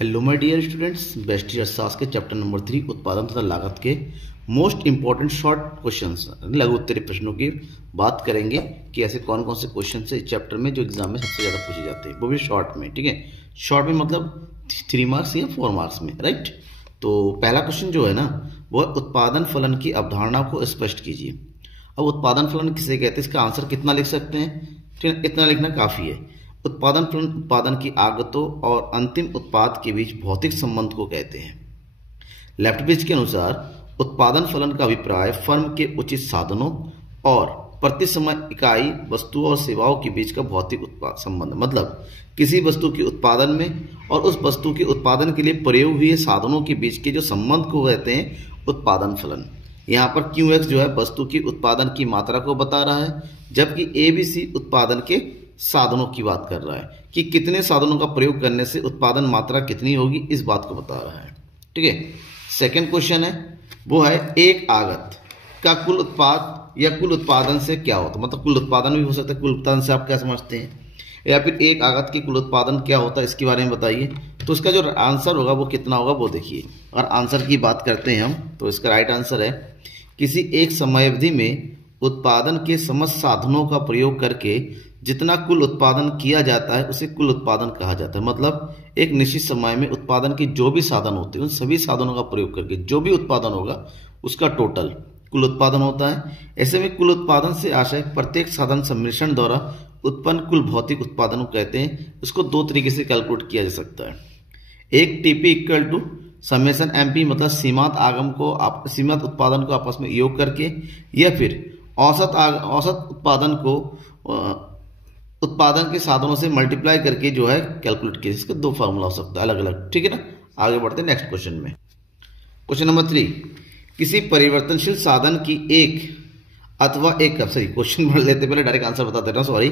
Hello my dear students, best अर्थशास्त्र के chapter number 3 उत्पादन तथा लागत के मोस्ट इंपॉर्टेंट शॉर्ट क्वेश्चंस लघु उत्तरीय प्रश्नों की बात करेंगे कि ऐसे कौन कौन से क्वेश्चन है इस चैप्टर में जो एग्जाम में सबसे ज़्यादा पूछे जाते हैं, वो भी शॉर्ट में। ठीक है, शॉर्ट में मतलब 3 मार्क्स या 4 मार्क्स में, राइट। तो पहला क्वेश्चन जो है ना वो उत्पादन फलन की अवधारणा को स्पष्ट कीजिए। अब उत्पादन फलन किसे कहते हैं, इसका आंसर कितना लिख सकते हैं, ठीक है, इतना लिखना काफ़ी है। उत्पादन फलन उत्पादन की आगतों और अंतिम उत्पाद के बीच भौतिक संबंध को कहते हैं। लेफ्ट पेज के अनुसार उत्पादन फलन का अभिप्राय फर्म के उचित साधनों और प्रति समय इकाई वस्तुओं और सेवाओं के बीच का भौतिक उत्पाद संबंध, मतलब किसी वस्तु के उत्पादन में और उस वस्तु के उत्पादन के लिए प्रयोग हुए साधनों के बीच के जो संबंध को कहते हैं उत्पादन फलन। यहाँ पर QX जो है वस्तु की उत्पादन की मात्रा को बता रहा है, जबकि ABC उत्पादन के साधनों की बात कर रहा है कि कितने साधनों का प्रयोग करने से उत्पादन मात्रा कितनी होगी, इस बात को बता रहा है। ठीक है, सेकंड क्वेश्चन है वो है एक आगत का कुल उत्पाद या कुल उत्पादन से क्या होता है, मतलब कुल उत्पादन भी हो सकता है, कुल उत्पादन से आप क्या समझते हैं, या फिर एक आगत की कुल उत्पादन क्या होता है इसके बारे में बताइए। तो इसका जो आंसर होगा वो कितना होगा वो देखिए। और आंसर की बात करते हैं हम तो इसका राइट आंसर है किसी एक समयावधि में उत्पादन के समस्त साधनों का प्रयोग करके जितना कुल उत्पादन किया जाता है उसे कुल उत्पादन कहा जाता है। मतलब एक निश्चित समय में उत्पादन के जो भी साधन होते हैं उन सभी साधनों का प्रयोग करके जो भी उत्पादन होगा उसका टोटल कुल उत्पादन होता है। ऐसे में कुल उत्पादन से आशय प्रत्येक साधन सम्मिश्रण द्वारा उत्पन्न कुल भौतिक उत्पादन को कहते हैं। इसको दो तरीके से कैलकुलेट किया जा सकता है। एक TP equal to summation MP, मतलब सीमांत आगम को सीमांत उत्पादन को आपस में योग करके, या फिर औसत उत्पादन को उत्पादन के साधनों से मल्टीप्लाई करके जो है कैलकुलेट किया। इसके दो फार्मूला हो सकता है अलग अलग। ठीक है ना, आगे बढ़ते हैं नेक्स्ट क्वेश्चन में। क्वेश्चन नंबर 3, किसी परिवर्तनशील साधन की क्वेश्चन पढ़ लेते पहले डायरेक्ट आंसर बता देता हूं,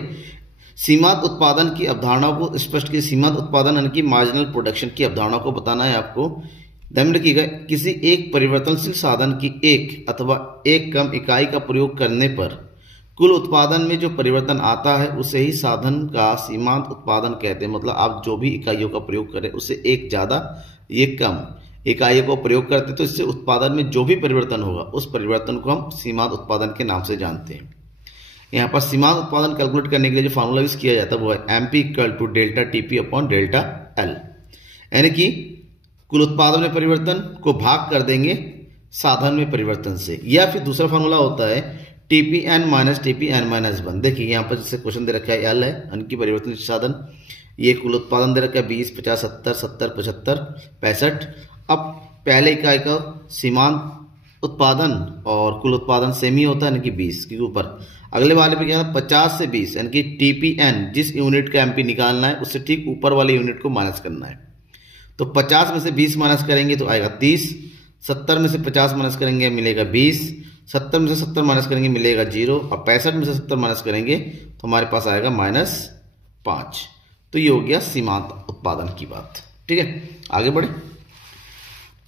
सीमांत उत्पादन की अवधारणा को स्पष्ट की। सीमांत उत्पादन यानी कि मार्जिनल प्रोडक्शन की अवधारणा को बताना है आपको। ध्यान रखिएगा, किसी एक परिवर्तनशील साधन की एक अथवा एक कम इकाई का प्रयोग करने पर कुल उत्पादन में जो परिवर्तन आता है उसे ही साधन का सीमांत उत्पादन कहते हैं। मतलब आप जो भी इकाइयों का प्रयोग करें उससे एक ज़्यादा एक कम इकाइयों को प्रयोग करते तो इससे उत्पादन में जो भी परिवर्तन होगा उस परिवर्तन को हम सीमांत उत्पादन के नाम से जानते हैं। यहाँ पर सीमांत उत्पादन कैलकुलेट करने के लिए जो फार्मूला यूज किया जाता है वो है MP equal to delta TP upon delta L, यानी कि कुल उत्पादन में परिवर्तन को भाग कर देंगे साधन में परिवर्तन से। या फिर दूसरा फार्मूला होता है TPN माइनस TPN माइनस 1। देखिए यहाँ पर जैसे क्वेश्चन दे रखा है L है यानी कि परिवर्तनशील साधन, ये कुल उत्पादन दे रखा है 20, 50, 70, 70, 75, 65। अब पहले इकाई का सीमांत उत्पादन और कुल उत्पादन सेम ही होता है यानी कि 20 के ऊपर। अगले वाले पे क्या है 50 से 20 यानी कि TPN जिस यूनिट का MP निकालना है उससे ठीक ऊपर वाले यूनिट को माइनस करना है। तो 50 में से 20 माइनस करेंगे तो आएगा 30, 70 में से 50 माइनस करेंगे मिलेगा 20, 70 में से 70 माइनस करेंगे मिलेगा 0, और 65 में से 70 माइनस करेंगे तो हमारे पास आएगा -5। तो ये हो गया सीमांत उत्पादन की बात। ठीक है, आगे बढ़े।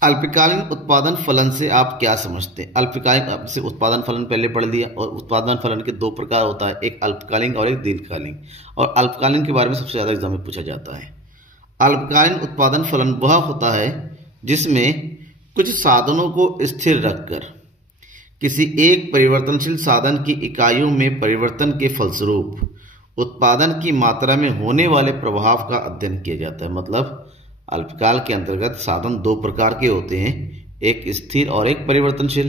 अल्पकालीन उत्पादन फलन से आप क्या समझते हैं? अल्पकालीन से उत्पादन फलन पहले पढ़ लिया, और उत्पादन फलन के दो प्रकार होता है, एक अल्पकालीन और एक दीर्घकालीन। और अल्पकालीन के बारे में सबसे ज्यादा एग्जाम में पूछा जाता है। अल्पकालीन उत्पादन फलन वह होता है जिसमें कुछ साधनों को स्थिर रखकर किसी एक परिवर्तनशील साधन की इकाइयों में परिवर्तन के फलस्वरूप उत्पादन की मात्रा में होने वाले प्रभाव का अध्ययन किया जाता है। मतलब अल्पकाल के अंतर्गत साधन दो प्रकार के होते हैं, एक स्थिर और एक परिवर्तनशील।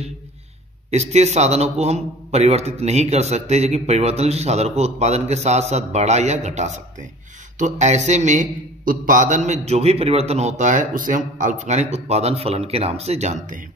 स्थिर साधनों को हम परिवर्तित नहीं कर सकते, जबकि परिवर्तनशील साधनों को उत्पादन के साथ साथ बढ़ा या घटा सकते हैं। तो ऐसे में उत्पादन में जो भी परिवर्तन होता है उसे हम अल्पकालिक उत्पादन फलन के नाम से जानते हैं।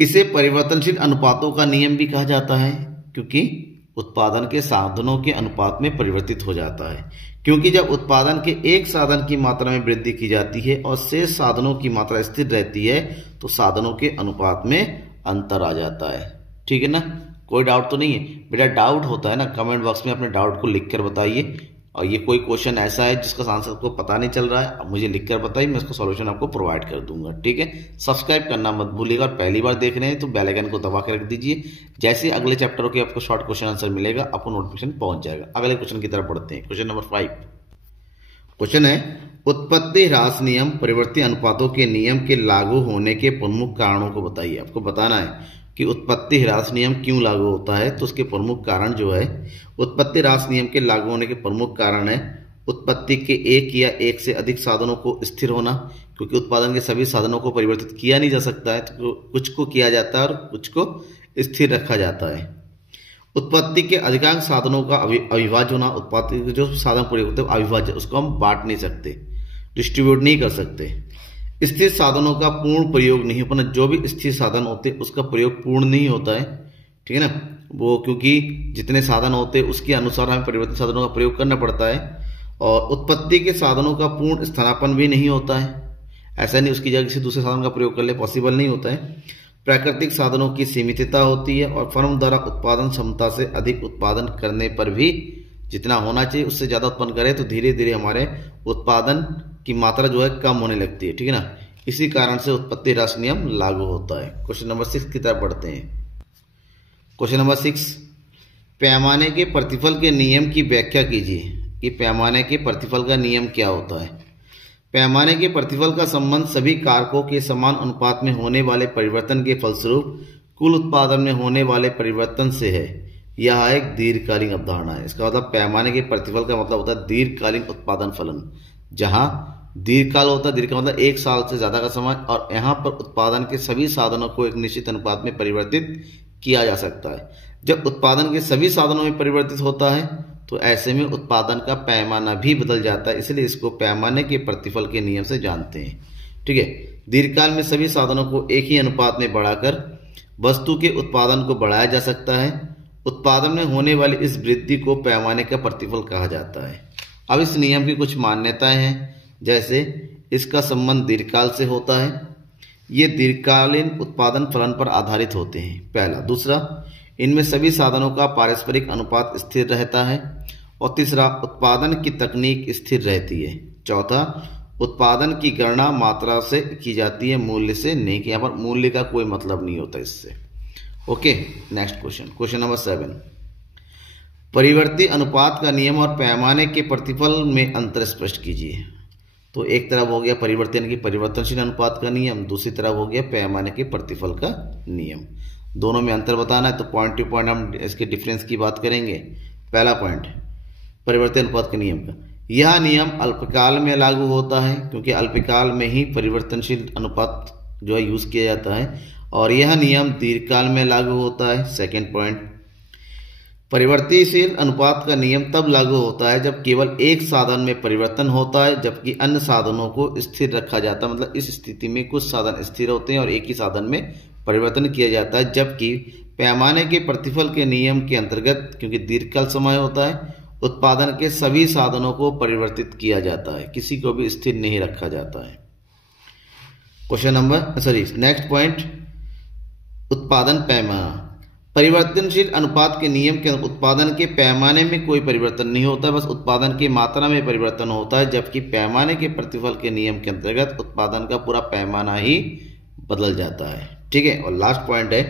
इसे परिवर्तनशील अनुपातों का नियम भी कहा जाता है, क्योंकि उत्पादन के साधनों के अनुपात में परिवर्तित हो जाता है। क्योंकि जब उत्पादन के एक साधन की मात्रा में वृद्धि की जाती है और शेष साधनों की मात्रा स्थिर रहती है तो साधनों के अनुपात में अंतर आ जाता है। ठीक है ना, कोई डाउट तो नहीं है बेटा? डाउट होता है ना, कमेंट बॉक्स में अपने डाउट को लिखकर बताइए। और ये कोई क्वेश्चन ऐसा है जिसका आंसर आपको पता नहीं चल रहा है, अब मुझे लिखकर बताइए, मैं इसका सॉल्यूशन आपको प्रोवाइड कर दूंगा। ठीक है, सब्सक्राइब करना मत भूलिएगा, और पहली बार देख रहे हैं तो बेल आइकन को दबा के रख दीजिए। जैसे अगले चैप्टर के आपको शॉर्ट क्वेश्चन आंसर मिलेगा आपको नोटिफिकेशन पहुंच जाएगा। अगले क्वेश्चन की तरफ बढ़ते हैं। क्वेश्चन नंबर 5, क्वेश्चन है, उत्पत्ति ह्रास नियम परिवर्ती अनुपातों के नियम के लागू होने के प्रमुख कारणों को बताइए। आपको बताना है कि उत्पत्ति ह्रास नियम क्यों लागू होता है। तो उसके प्रमुख कारण जो है, उत्पत्ति ह्रास नियम के लागू होने के प्रमुख कारण है उत्पत्ति के एक या एक से अधिक साधनों को स्थिर होना, क्योंकि उत्पादन के सभी साधनों को परिवर्तित किया नहीं जा सकता है, तो कुछ को किया जाता है और कुछ को स्थिर रखा जाता है। उत्पत्ति के अधिकांश साधनों का अविभाज्य होना, उत्पत्ति के जो साधन प्रयोग होते हैं अविभाज्य, उसको हम बांट नहीं सकते, डिस्ट्रीब्यूट नहीं कर सकते। स्थिर साधनों का पूर्ण प्रयोग नहीं होना, जो भी स्थिर साधन होते हैं उसका प्रयोग पूर्ण नहीं होता है, ठीक है ना। वो क्योंकि जितने साधन होते हैं उसके अनुसार हमें परिवर्तित साधनों का प्रयोग करना पड़ता है। और उत्पत्ति के साधनों का पूर्ण स्थानापन्न भी नहीं होता है, ऐसा नहीं उसकी जगह किसी दूसरे साधन का प्रयोग कर ले, पॉसिबल नहीं होता है। प्राकृतिक साधनों की सीमितता होती है और फर्म द्वारा उत्पादन क्षमता से अधिक उत्पादन करने पर भी जितना होना चाहिए उससे ज़्यादा उत्पन्न करे तो धीरे धीरे हमारे उत्पादन की मात्रा जो है कम होने लगती है, ठीक है ना। इसी कारण से उत्पत्ति ह्रास नियम लागू होता है। क्वेश्चन नंबर 6 की तरफ पढ़ते हैं। क्वेश्चन नंबर 6, पैमाने के प्रतिफल के नियम की व्याख्या कीजिए कि पैमाने के प्रतिफल का नियम क्या होता है। पैमाने के प्रतिफल का संबंध सभी कारकों के समान अनुपात में होने वाले परिवर्तन के फलस्वरूप कुल उत्पादन में होने वाले परिवर्तन से है। यह एक दीर्घकालीन अवधारणा है। इसका मतलब पैमाने के प्रतिफल का मतलब होता है दीर्घकालीन उत्पादन फलन, जहां दीर्घकाल होता है, दीर्घ का मतलब 1 साल से ज्यादा का समय, और यहाँ पर उत्पादन के सभी साधनों को एक निश्चित अनुपात में परिवर्तित किया जा सकता है। जब उत्पादन के सभी साधनों में परिवर्तित होता है तो ऐसे में उत्पादन का पैमाना भी बदल जाता है, इसलिए इसको पैमाने के प्रतिफल के नियम से जानते हैं, ठीक है। दीर्घकाल में सभी साधनों को एक ही अनुपात में बढ़ाकर वस्तु के उत्पादन को बढ़ाया जा सकता है। उत्पादन में होने वाली इस वृद्धि को पैमाने का प्रतिफल कहा जाता है। अब इस नियम की कुछ मान्यताएं हैं, जैसे इसका संबंध दीर्घकाल से होता है, ये दीर्घकालीन उत्पादन फलन पर आधारित होते हैं, पहला। दूसरा, इनमें सभी साधनों का पारस्परिक अनुपात स्थिर रहता है। और तीसरा, उत्पादन की तकनीक स्थिर रहती है। चौथा, उत्पादन की गणना मात्रा से की जाती है, मूल्य से नहीं, कि यहाँ पर मूल्य का कोई मतलब नहीं होता इससे। Okay, next question, question number 7, परिवर्ती अनुपात का नियम और पैमाने के प्रतिफल में अंतर स्पष्ट कीजिए। तो एक तरफ हो गया परिवर्तन की परिवर्तनशील अनुपात का नियम, दूसरी तरफ हो गया पैमाने के प्रतिफल का नियम। दोनों में अंतर बताना है तो पॉइंट टू पॉइंट हम इसके डिफरेंस की बात करेंगे। पहला पॉइंट, परिवर्तन अनुपात के नियम का, यह नियम अल्पकाल में लागू होता है, क्योंकि अल्पकाल में ही परिवर्तनशील अनुपात जो है यूज किया जाता है, और यह नियम दीर्घकाल में लागू होता है। सेकेंड पॉइंट, परिवर्तनशील अनुपात का नियम तब लागू होता है जब केवल एक साधन में परिवर्तन होता है जबकि अन्य साधनों को स्थिर रखा जाता है। मतलब इस स्थिति में कुछ साधन स्थिर होते हैं और एक ही साधन में परिवर्तन किया जाता है, जबकि पैमाने के प्रतिफल के नियम के अंतर्गत, क्योंकि दीर्घकाल समय होता है, उत्पादन के सभी साधनों को परिवर्तित किया जाता है, किसी को भी स्थिर नहीं रखा जाता है। क्वेश्चन नंबर नेक्स्ट पॉइंट, उत्पादन पैमाना। परिवर्तनशील अनुपात के नियम के उत्पादन के पैमाने में कोई परिवर्तन नहीं होता, बस उत्पादन की मात्रा में परिवर्तन होता है, जबकि पैमाने के प्रतिफल के नियम के अंतर्गत उत्पादन का पूरा पैमाना ही बदल जाता है, ठीक है। और लास्ट पॉइंट है,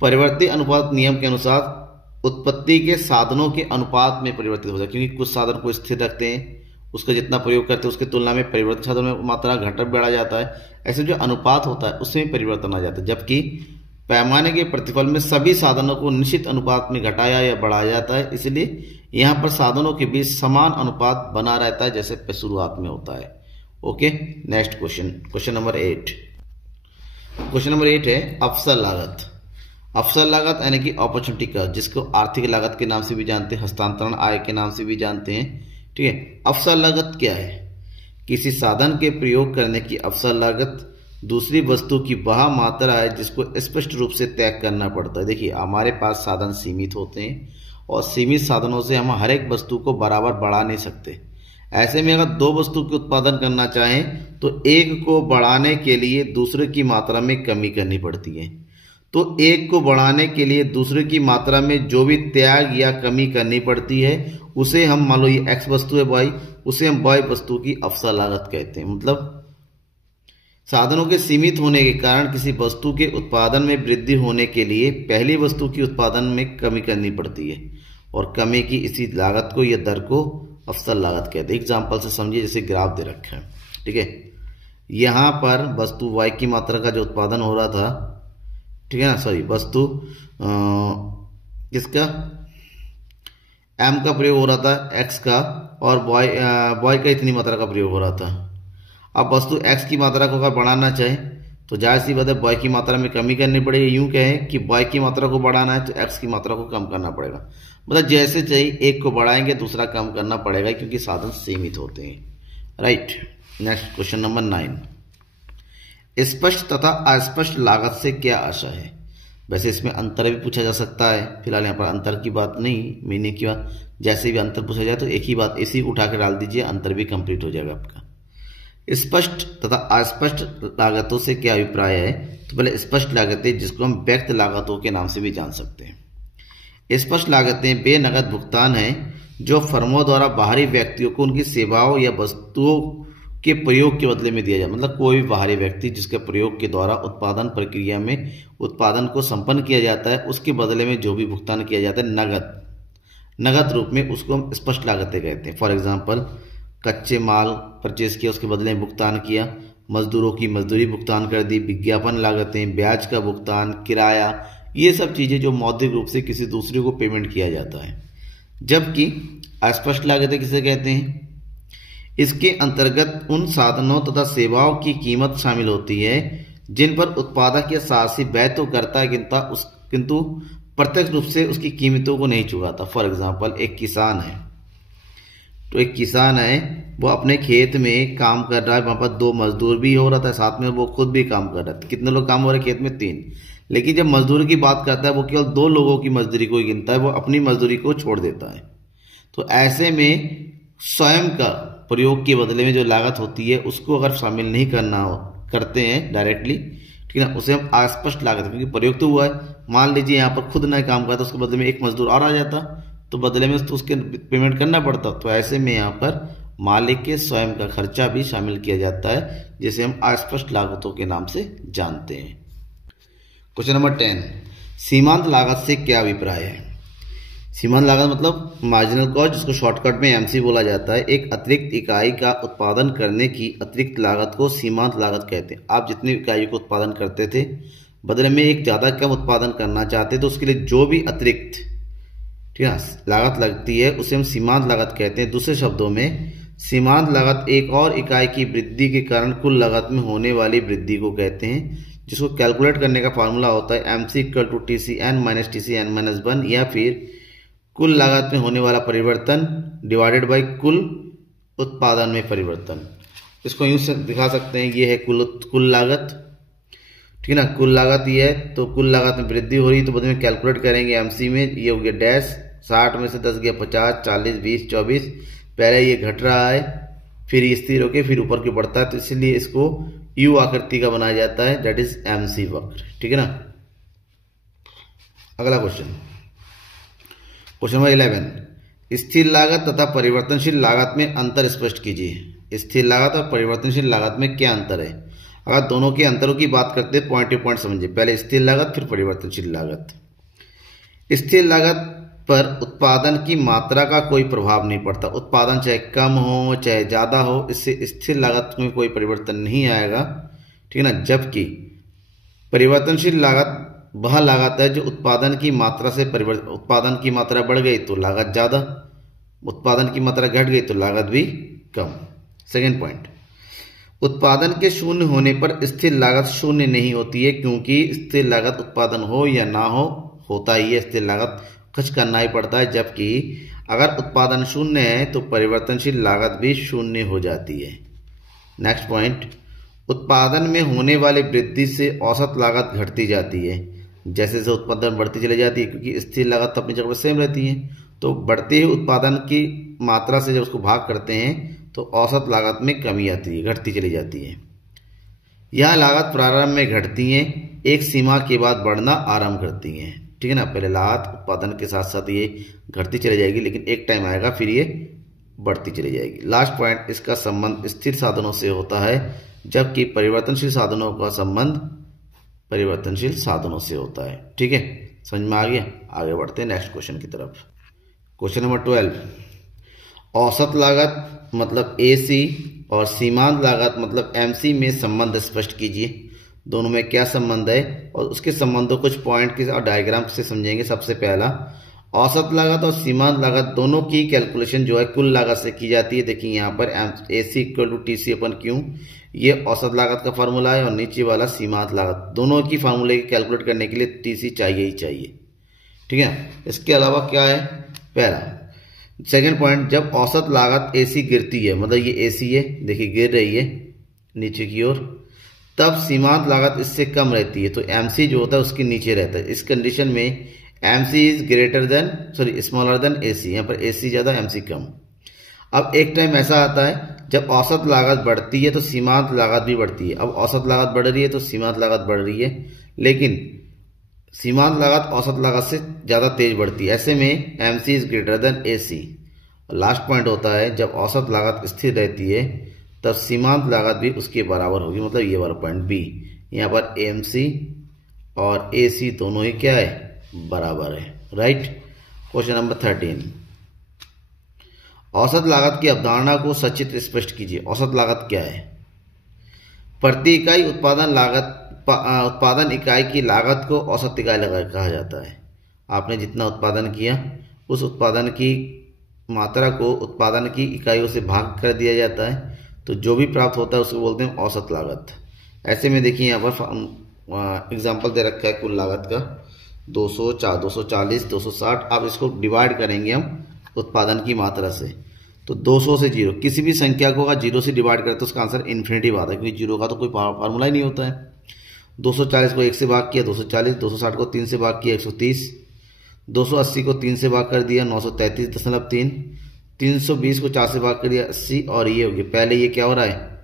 परिवर्ती अनुपात नियम के अनुसार उत्पत्ति के साधनों के अनुपात में परिवर्तित होता है, क्योंकि कुछ साधन को स्थिर रखते हैं, उसका जितना प्रयोग करते हैं उसकी तुलना में परिवर्तित साधनों में मात्रा घट बढ़ा जाता है, ऐसे जो अनुपात होता है उसमें परिवर्तन आ जाता है। जबकि पैमाने के प्रतिफल में सभी साधनों को निश्चित अनुपात में घटाया या बढ़ाया जाता है, इसलिए यहाँ पर साधनों के बीच समान अनुपात बना रहता है जैसे शुरुआत में होता है। Okay, next question, question number 8। Question number 8 है अवसर लागत। अवसर लागत यानी कि अपॉर्चुनिटी कॉस्ट, जिसको आर्थिक लागत के नाम से भी जानते हैं, हस्तांतरण आय के नाम से भी जानते हैं, ठीक है। अवसर लागत क्या है? किसी साधन के प्रयोग करने की अवसर लागत दूसरी वस्तु की वह मात्रा है जिसको स्पष्ट रूप से तय करना पड़ता है। देखिए, हमारे पास साधन सीमित होते हैं और सीमित साधनों से हम हर एक वस्तु को बराबर बढ़ा नहीं सकते। ऐसे में अगर दो वस्तु के उत्पादन करना चाहें तो एक को बढ़ाने के लिए दूसरे की मात्रा में कमी करनी पड़ती है। तो एक को बढ़ाने के लिए दूसरे की मात्रा में जो भी त्याग या कमी करनी पड़ती है उसे हम, मान लो ये x वस्तु है y, उसे हम y वस्तु की अवसर लागत कहते हैं। मतलब साधनों के सीमित होने के कारण किसी वस्तु के उत्पादन में वृद्धि होने के लिए पहली वस्तु की उत्पादन में कमी करनी पड़ती है और कमी की इसी लागत को या दर को अवसर लागत कहते हैं। एग्जाम्पल से समझिए, जैसे ग्राफ दे रखा है, ठीक है। यहाँ पर वस्तु y की मात्रा का जो उत्पादन हो रहा था, ठीक है ना, सॉरी, वस्तु किसका m का प्रयोग हो रहा था, x का, और y का इतनी मात्रा का प्रयोग हो रहा था। अब वस्तु x की मात्रा को अगर बढ़ाना चाहे तो जाहिर सी बात है y की मात्रा में कमी करनी पड़ेगी। यूं कहें कि y की मात्रा को बढ़ाना है तो x की मात्रा को कम करना पड़ेगा। मतलब जैसे चाहिए एक को बढ़ाएंगे दूसरा कम करना पड़ेगा, क्योंकि साधन सीमित होते हैं, राइट। नेक्स्ट क्वेश्चन नंबर 9, स्पष्ट तथा अस्पष्ट लागत से क्या आशा है। वैसे इसमें अंतर भी पूछा जा सकता है, फिलहाल यहाँ पर अंतर की बात नहीं, मीनिंग की बात। जैसे भी अंतर पूछा जाए तो एक ही बात इसी उठा के डाल दीजिए, अंतर भी कंप्लीट हो जाएगा आपका। स्पष्ट तथा अस्पष्ट लागतों से क्या अभिप्राय है। तो पहले स्पष्ट लागतें, जिसको हम व्यक्त लागतों के नाम से भी जान सकते हैं। स्पष्ट लागतें बेनगद भुगतान हैं जो फर्मों द्वारा बाहरी व्यक्तियों को उनकी सेवाओं या वस्तुओं के प्रयोग के बदले में दिया जाए। मतलब कोई भी बाहरी व्यक्ति जिसके प्रयोग के द्वारा उत्पादन प्रक्रिया में उत्पादन को संपन्न किया जाता है, उसके बदले में जो भी भुगतान किया जाता है नगद रूप में, उसको हम स्पष्ट लागतें कहते हैं। फॉर एग्जाम्पल, कच्चे माल परचेज किया, उसके बदले में भुगतान किया, मजदूरों की मजदूरी भुगतान कर दी, विज्ञापन लागतें, ब्याज का भुगतान, किराया, ये सब चीज़ें जो मौद्रिक रूप से किसी दूसरे को पेमेंट किया जाता है। जबकि अस्पष्ट लागतें किसे कहते हैं, इसके अंतर्गत उन साधनों तथा सेवाओं की कीमत शामिल होती है जिन पर उत्पादक या साहसी व्यय तो करता है किंतु प्रत्यक्ष रूप से उसकी कीमतों को नहीं चुकाता। फॉर एग्जाम्पल, एक किसान है, तो एक किसान है, वो अपने खेत में काम कर रहा है, वहां पर 2 मजदूर भी हो रहा था, साथ में वो खुद भी काम कर रहा था। कितने लोग काम हो रहे खेत में, 3। लेकिन जब मजदूर की बात करता है वो केवल 2 लोगों की मजदूरी को ही गिनता है, वो अपनी मजदूरी को छोड़ देता है। तो ऐसे में स्वयं का प्रयोग के बदले में जो लागत होती है उसको अगर शामिल नहीं करते हैं डायरेक्टली, ठीक है ना, उसे हम अस्पष्ट लागत, क्योंकि प्रयोग तो हुआ है। मान लीजिए यहाँ पर खुद ना काम करता, उसके बदले में एक मजदूर और आ जाता, तो बदले में तो उसके पेमेंट करना पड़ता। तो ऐसे में यहाँ पर मालिक के स्वयं का खर्चा भी शामिल किया जाता है, जिसे हम अस्पष्ट लागतों के नाम से जानते हैं। क्वेश्चन नंबर 10, सीमांत लागत से क्या अभिप्राय है। सीमांत लागत मतलब मार्जिनल कॉस्ट, जिसको शॉर्टकट में एमसी बोला जाता है। एक अतिरिक्त इकाई का उत्पादन करने की अतिरिक्त लागत को सीमांत लागत कहते हैं। आप जितनी इकाई को उत्पादन करते थे, बदले में एक ज़्यादा कम उत्पादन करना चाहते तो उसके लिए जो भी अतिरिक्त, ठीक है, लागत लगती है उसे हम सीमांत लागत कहते हैं। दूसरे शब्दों में सीमांत लागत एक और इकाई की वृद्धि के कारण कुल लागत में होने वाली वृद्धि को कहते हैं, जिसको कैलकुलेट करने का फार्मूला होता है MC = TCN - TCN - 1, या फिर कुल लागत में होने वाला परिवर्तन डिवाइडेड बाय कुल उत्पादन में परिवर्तन। इसको यूं से दिखा सकते हैं, ये है कुल लागत, ठीक है ना, कुल लागत ये है, तो कुल लागत में वृद्धि हो रही तो बदले में कैलकुलेट करेंगे MC में, ये हो गया डैश, 60 में से 10 गया 50, 40, 20, 24, पहले ये घट रहा है, फिर ये स्थिर होकर फिर ऊपर की बढ़ता है, तो इसलिए इसको यू आकृति का बनाया जाता है, दैट इज MC वक्र, ठीक है ना। अगला क्वेश्चन नंबर 11, स्थिर लागत तथा परिवर्तनशील लागत में अंतर स्पष्ट कीजिए। स्थिर लागत और परिवर्तनशील लागत में क्या अंतर है। अगर दोनों के अंतरों की बात करते हैं, पॉइंट टू पॉइंट समझिए। पहले स्थिर लागत, फिर परिवर्तनशील लागत। स्थिर लागत पर उत्पादन की मात्रा का कोई प्रभाव नहीं पड़ता। उत्पादन चाहे कम हो चाहे ज्यादा हो, इससे स्थिर लागत में कोई परिवर्तन नहीं आएगा, ठीक है ना। जबकि परिवर्तनशील लागत वह लागत है जो उत्पादन की मात्रा से उत्पादन की मात्रा बढ़ गई तो लागत ज्यादा, उत्पादन की मात्रा घट गई तो लागत भी कम। सेकेंड पॉइंट, उत्पादन के शून्य होने पर स्थिर लागत शून्य नहीं होती है, क्योंकि स्थिर लागत उत्पादन हो या ना हो होता ही है, स्थिर लागत खर्च करना ही पड़ता है। जबकि अगर उत्पादन शून्य है तो परिवर्तनशील लागत भी शून्य हो जाती है। नेक्स्ट पॉइंट, उत्पादन में होने वाली वृद्धि से औसत लागत घटती जाती है। जैसे जैसे उत्पादन बढ़ती चली जाती है, क्योंकि स्थिर लागत तो अपनी जगह पर सेम रहती है, तो बढ़ते हुए उत्पादन की मात्रा से जब उसको भाग करते हैं तो औसत लागत में कमी आती है, घटती चली जाती है। यह लागत प्रारंभ में घटती है, एक सीमा के बाद बढ़ना आरंभ करती है, ठीक है ना। पहले लागत उत्पादन के साथ साथ ये घटती चली जाएगी, लेकिन एक टाइम आएगा फिर ये बढ़ती चली जाएगी। लास्ट पॉइंट, इसका संबंध स्थिर साधनों से होता है, जबकि परिवर्तनशील साधनों का संबंध परिवर्तनशील साधनों से होता है, ठीक है। समझ में आ गया। आगे बढ़ते हैं नेक्स्ट क्वेश्चन की तरफ। क्वेश्चन नंबर 12, औसत लागत मतलब AC और सीमांत लागत मतलब MC में संबंध स्पष्ट कीजिए। दोनों में क्या संबंध है और उसके संबंधों कुछ पॉइंट के और डायग्राम से समझेंगे। सबसे पहला, औसत लागत और सीमांत लागत दोनों की कैलकुलेशन जो है कुल लागत से की जाती है। देखिए यहाँ पर AC = TC/Q, ये औसत लागत का फार्मूला है और नीचे वाला सीमांत लागत। दोनों की फार्मूले की कैलकुलेट करने के लिए TC चाहिए ही चाहिए, ठीक है। इसके अलावा क्या है, पहला सेकंड पॉइंट, जब औसत लागत AC गिरती है, मतलब ये AC है, देखिए गिर रही है नीचे की ओर, तब सीमांत लागत इससे कम रहती है, तो MC जो होता है उसके नीचे रहता है। इस कंडीशन में MC is smaller than AC, यहाँ पर AC ज्यादा MC कम। अब एक टाइम ऐसा आता है जब औसत लागत बढ़ती है तो सीमांत लागत भी बढ़ती है। अब औसत लागत बढ़ रही है तो सीमांत लागत बढ़ रही है, लेकिन सीमांत लागत औसत लागत से ज्यादा तेज बढ़ती है। ऐसे में MC is greater than AC। Last point होता है जब औसत लागत स्थिर रहती है तब सीमांत लागत भी उसके बराबर होगी, मतलब ये वाला पॉइंट B। यहाँ पर MC और AC दोनों ही क्या है, बराबर है, राइट। क्वेश्चन नंबर 13, औसत लागत की अवधारणा को सचित्र स्पष्ट कीजिए। औसत लागत क्या है? प्रति इकाई उत्पादन इकाई की लागत को औसत इकाई लागत कहा जाता है। आपने जितना उत्पादन किया उस उत्पादन की मात्रा को उत्पादन की इकाइयों से भाग कर दिया जाता है, तो जो भी प्राप्त होता है उसको बोलते हैं औसत लागत। ऐसे में देखिए यहाँ पर एग्जाम्पल दे रखा है कुल लागत का 240, 260। अब इसको डिवाइड करेंगे हम उत्पादन की मात्रा से, तो 200 से 0, किसी भी संख्या को अगर 0 से डिवाइड करें तो उसका आंसर इन्फिनिटिव आता है, क्योंकि 0 का तो कोई फार्मूला ही नहीं होता है। 240 को 1 से भाग किया 240, 260 को 3 से भाग किया 130, 280 को 3 से भाग कर दिया 933.3, 320 को 4 से भाग कर दिया 80, और ये हो गया। पहले ये क्या हो रहा है,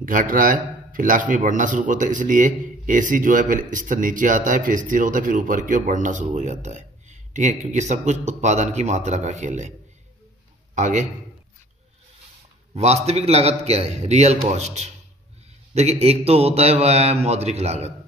घट रहा है, फिर लास्ट में बढ़ना शुरू होता है, इसलिए AC जो है पहले स्तर नीचे आता है, फिर स्थिर होता है, फिर ऊपर की ओर बढ़ना शुरू हो जाता है, ठीक है, क्योंकि सब कुछ उत्पादन की मात्रा का खेल है। आगे, वास्तविक लागत क्या है, रियल कॉस्ट। देखिए एक तो होता है वह मौद्रिक लागत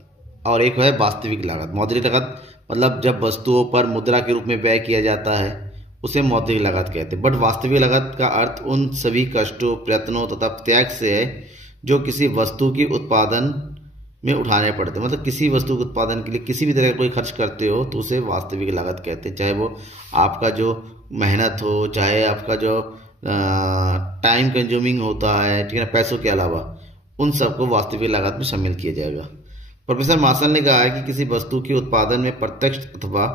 और एक है वास्तविक लागत। मौद्रिक लागत मतलब जब वस्तुओं पर मुद्रा के रूप में व्यय किया जाता है उसे मौद्रिक लागत कहते हैं। बट वास्तविक लागत का अर्थ उन सभी कष्टों, प्रयत्नों तथा त्याग से है जो किसी वस्तु की उत्पादन में उठाने पड़ते हैं। मतलब किसी वस्तु के उत्पादन के लिए किसी भी तरह का कोई खर्च करते हो तो उसे वास्तविक लागत कहते हैं, चाहे वो आपका जो मेहनत हो, चाहे आपका जो टाइम कंज्यूमिंग होता है, ठीक है ना, पैसों के अलावा, उन सबको वास्तविक लागत में शामिल किया जाएगा। प्रोफेसर मार्शल ने कहा है कि किसी वस्तु के उत्पादन में प्रत्यक्ष अथवा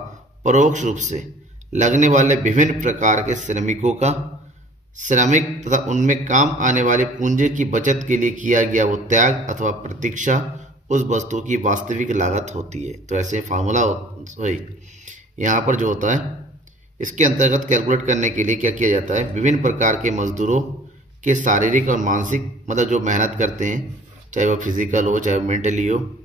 परोक्ष रूप से लगने वाले विभिन्न प्रकार के श्रमिक तथा उनमें काम आने वाले पूंजी की बचत के लिए किया गया वो त्याग अथवा प्रतीक्षा उस वस्तु की वास्तविक लागत होती है। तो ऐसे फार्मूला यहाँ पर जो होता है, इसके अंतर्गत कैलकुलेट करने के लिए क्या किया जाता है, विभिन्न प्रकार के मजदूरों के शारीरिक और मानसिक, मतलब जो मेहनत करते हैं, चाहे वो फिजिकल हो चाहे मेंटली हो,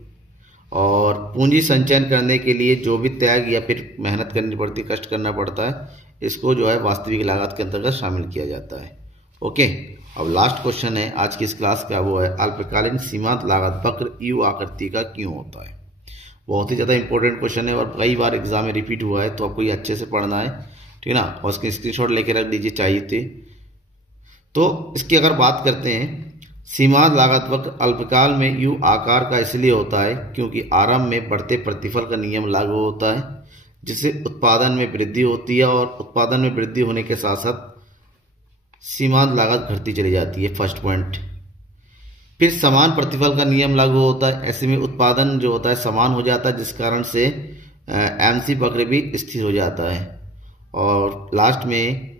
और पूंजी संचयन करने के लिए जो भी त्याग या फिर मेहनत करनी पड़ती, कष्ट करना पड़ता है, इसको जो है वास्तविक लागत के अंतर्गत शामिल किया जाता है। ओके, अब लास्ट क्वेश्चन है आज की इस क्लास का, वो है अल्पकालीन सीमांत लागत वक्र U आकृति का क्यों होता है। बहुत ही ज़्यादा इंपॉर्टेंट क्वेश्चन है और कई बार एग्जाम में रिपीट हुआ है, तो आपको ये अच्छे से पढ़ना है, ठीक है ना, और इसके स्क्रीनशॉट लेके रख दीजिए चाहिए थे। तो इसकी अगर बात करते हैं, सीमांत लागत वक्र अल्पकाल में U आकार का इसलिए होता है क्योंकि आरंभ में बढ़ते प्रतिफल का नियम लागू होता है, जिससे उत्पादन में वृद्धि होती है, और उत्पादन में वृद्धि होने के साथ साथ सीमांत लागत घटती चली जाती है, फर्स्ट पॉइंट। फिर समान प्रतिफल का नियम लागू होता है, ऐसे में उत्पादन जो होता है समान हो जाता है, जिस कारण से MC वक्र भी स्थिर हो जाता है। और लास्ट में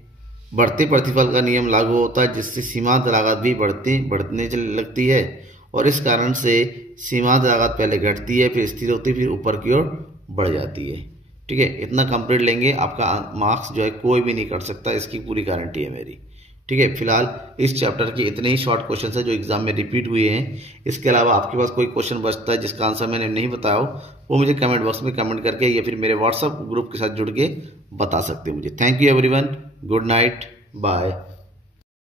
बढ़ते प्रतिफल का नियम लागू होता है, जिससे सीमांत लागत भी बढ़ने लगती है, और इस कारण से सीमांत लागत पहले घटती है, फिर स्थिर होती है, फिर ऊपर की ओर बढ़ जाती है। ठीक है, इतना कंप्लीट लेंगे, आपका मार्क्स जो है कोई भी नहीं कर सकता, इसकी पूरी गारंटी है मेरी। ठीक है, फिलहाल इस चैप्टर के इतने ही शॉर्ट क्वेश्चन है जो एग्जाम में रिपीट हुए हैं। इसके अलावा आपके पास कोई क्वेश्चन बचता है जिसका आंसर मैंने नहीं बताया हो, वो मुझे कमेंट बॉक्स में कमेंट करके या फिर मेरे व्हाट्सएप ग्रुप के साथ जुड़ के बता सकते हैं मुझे। Thank you everyone, good night, bye.